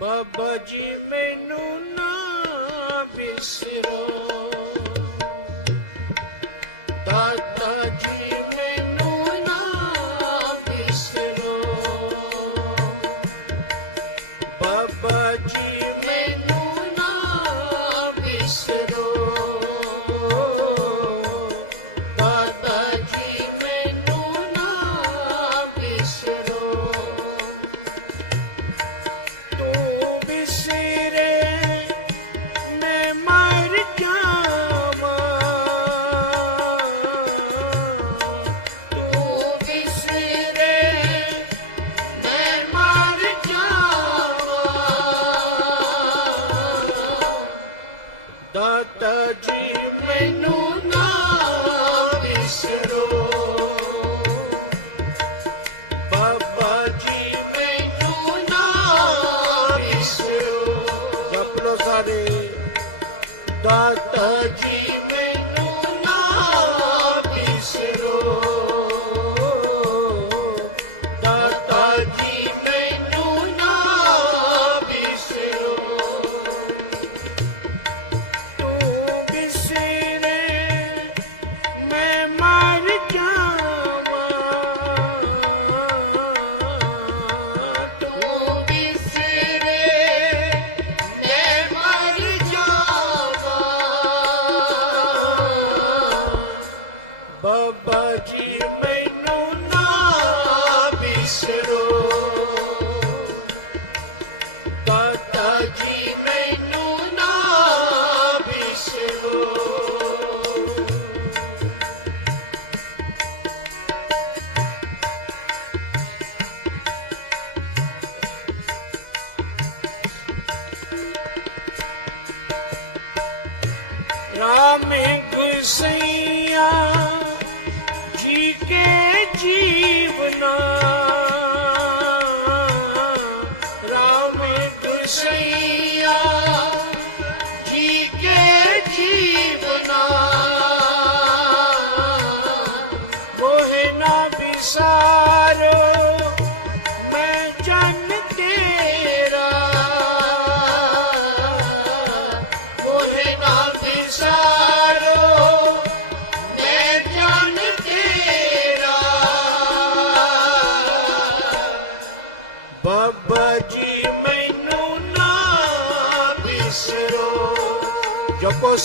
ਬਾਬਾ ਜੀ ਮੈਨੂੰ ਨਾ ਬਿਸਰੋ।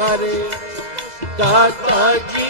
ਸਾਰੇ ਦਾਤਾ ਜੀ।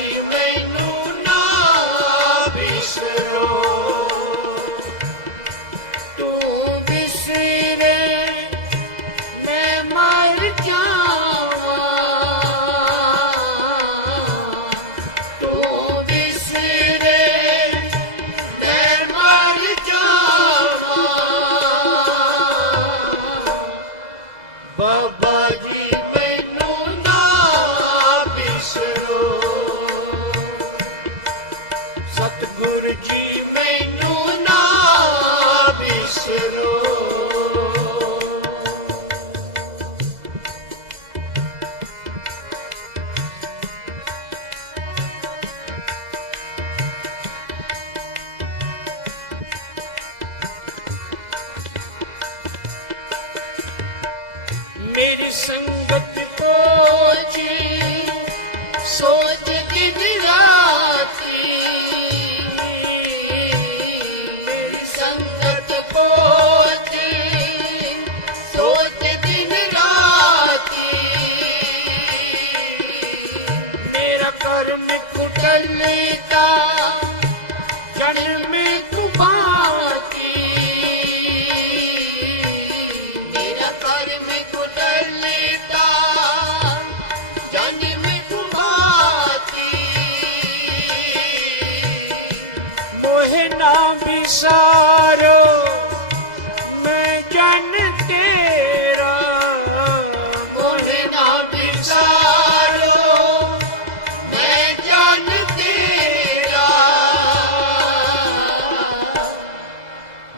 ਸੋਚ ਕੀ ਨਿਰਾਤੀ ਮੇਰੀ ਸੰਗਤ ਪੋਤੀ ਸੋਚ ਦਿਨ ਰਾਤੀ ਮੇਰਾ ਕਰਮ ਕੁਟਲ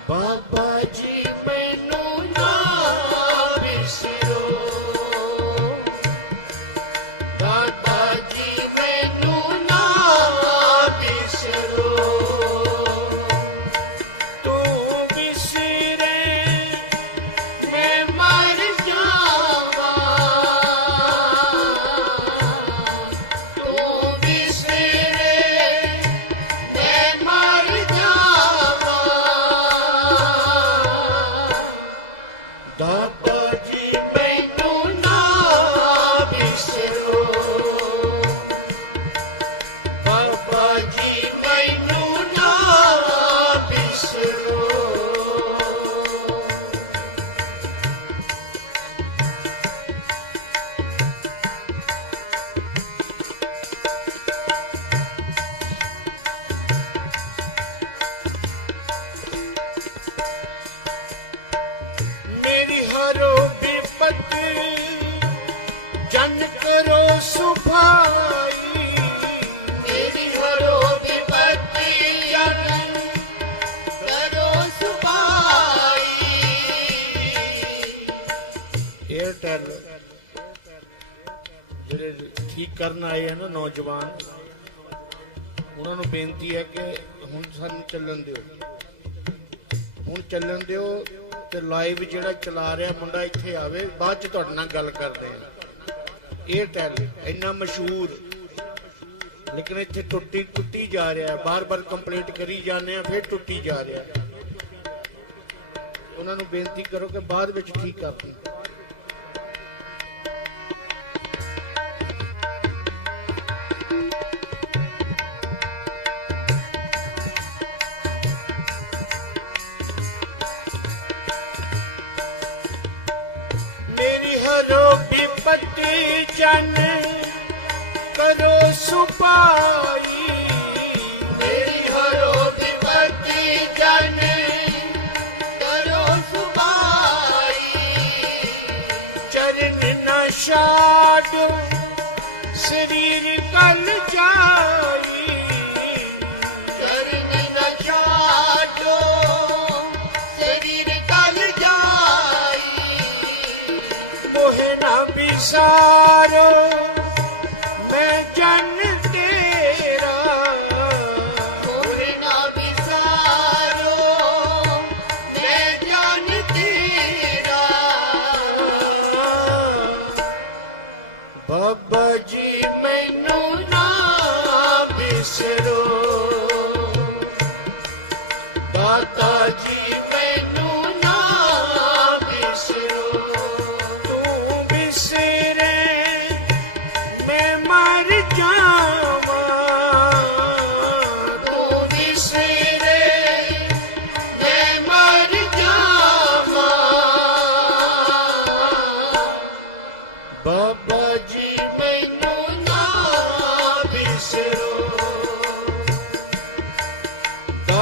Baba Ji. ਏਅਰਟੈਲ ਜਿਹੜੇ ਠੀਕ ਕਰਨ ਆਏ ਆ ਨਾ ਨੌਜਵਾਨ। ਉਹਨਾਂ ਨੂੰ ਬੇਨਤੀ ਹੈ ਕਿ ਹੁਣ ਸਾਨੂੰ ਚੱਲਣ ਦਿਓ। ਹੁਣ ਚੱਲਣ ਦਿਓ ਤੇ ਲਾਈਵ ਜਿਹੜਾ ਚਲਾ ਰਿਹਾ ਮੁੰਡਾ ਇੱਥੇ ਆਵੇ, ਬਾਅਦ ਚ ਤੁਹਾਡੇ ਨਾਲ ਗੱਲ ਕਰਦੇ ਆ ਏਅਰਟੈਲ ਇੰਨਾ ਮਸ਼ਹੂਰ। ਲੇਕਿਨ ਇੱਥੇ ਟੁੱਟੀ ਟੁੱਟੀ ਜਾ ਰਿਹਾ ਬਾਰ-ਬਾਰ ਕੰਪਲੇਂਟ ਕਰੀ ਜਾਂਦੇ ਆ ਫਿਰ ਟੁੱਟੀ ਜਾ ਰਿਹਾ ਉਹਨਾਂ ਨੂੰ ਬੇਨਤੀ ਕਰੋ ਕਿ ਬਾਅਦ ਵਿੱਚ ਠੀਕ ਕਰ। ਜਨ ਕਰੋ ਸੁਪਾਈ ਮੇਰੀ ਹਰੋ ਵਿਪਤੀ ਜਨ ਕਰੋ ਸੁਪਾਈ ਚਰਨ ਨ ਛਾਡੋ ਸਰੀਰ ਕਲ ਜਾਈ ਮੋਹ ਨਾ ਵਿਸਾਰੋ ਮੈਂ ਜਨ ਤੇਰਾ। ਮੋਹ ਨਾ ਵਿਸਾਰੋ ਮੈਂ ਜਨ ਤੇਰਾ। ਬਾਬਾ ਜੀ ਮੈਨੂੰ ਨਾ ਬਿਸਰੋ ਦਾਤਾ ਜੀ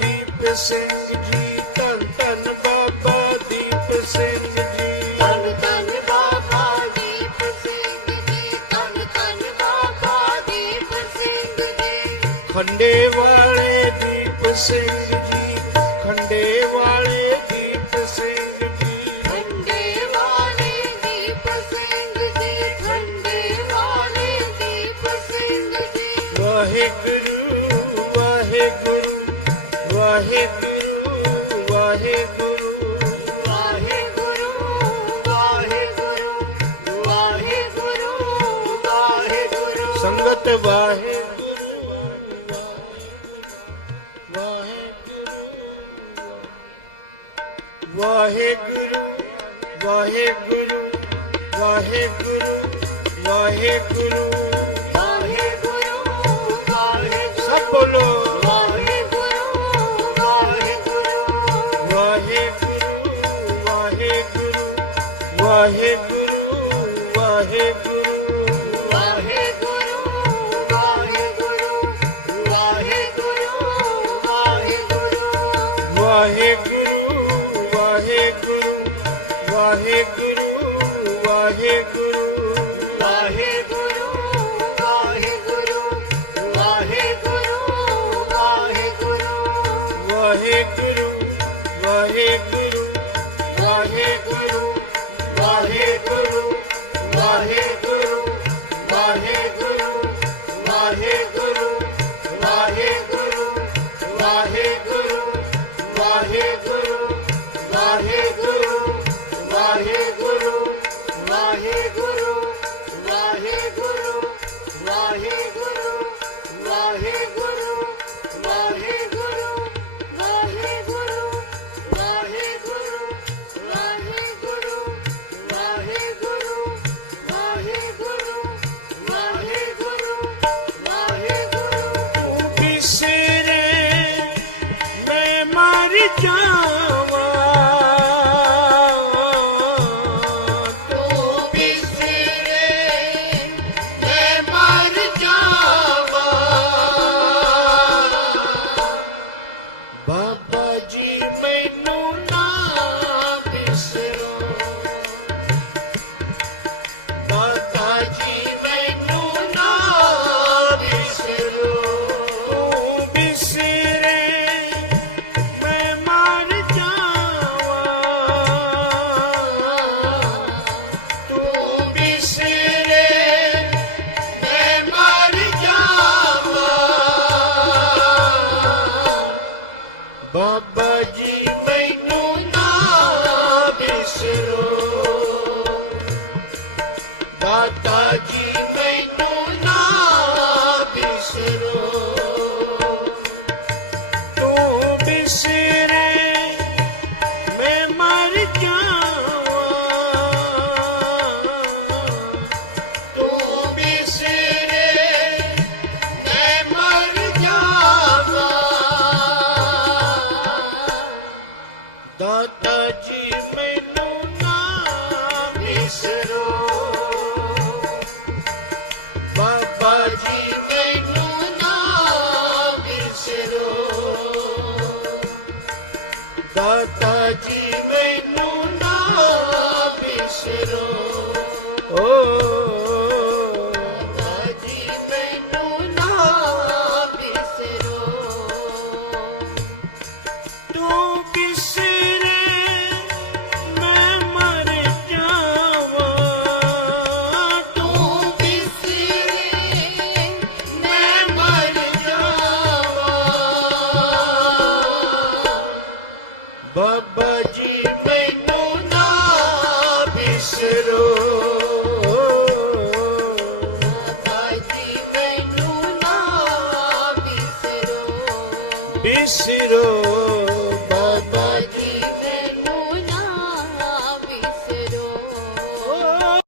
ਦੀਪ ਸਿੰਘ ਜੀ ਧੰਨ ਧੰਨ ਬਾਬਾ ਦੀਪ ਸਿੰਘ ਜੀ। ਧੰਨ ਧੰਨ ਬਾਬਾ ਦੀਪ ਸਿੰਘ ਜੀ ਧੰਨ ਧੰਨ ਬਾਬਾ ਦੀਪ ਸਿੰਘ ਜੀ। ਖੰਡੇ ਵਾਲੇ ਦੀਪ ਸਿੰਘ ਵਾਹਿਗੁਰੂ ਵਾਹਿਗੁਰੂ ਵਾਹਿਗੁਰੂ ਵਾਹਿਗੁਰੂ ਵਾਹਿਗੁਰੂ ਵਾਹਿਗੁਰੂ ਵਾਹਿਗੁਰੂ ਵਾਹਿਗੁਰੂ ਸੰਗਤ ਵਾਹਿਗੁਰੂ ਵਾਹਿਗੁਰੂ ਵਾਹਿਗੁਰੂ ਵਾਹਿਗੁਰੂ ਵਾਹਿਗੁਰੂ ਵਾਹਿਗੁਰੂ ਦਾਤਾ ਜੀ ਮੈਨੂੰ ਨਾ ਬਿਸਰੋ। ਓ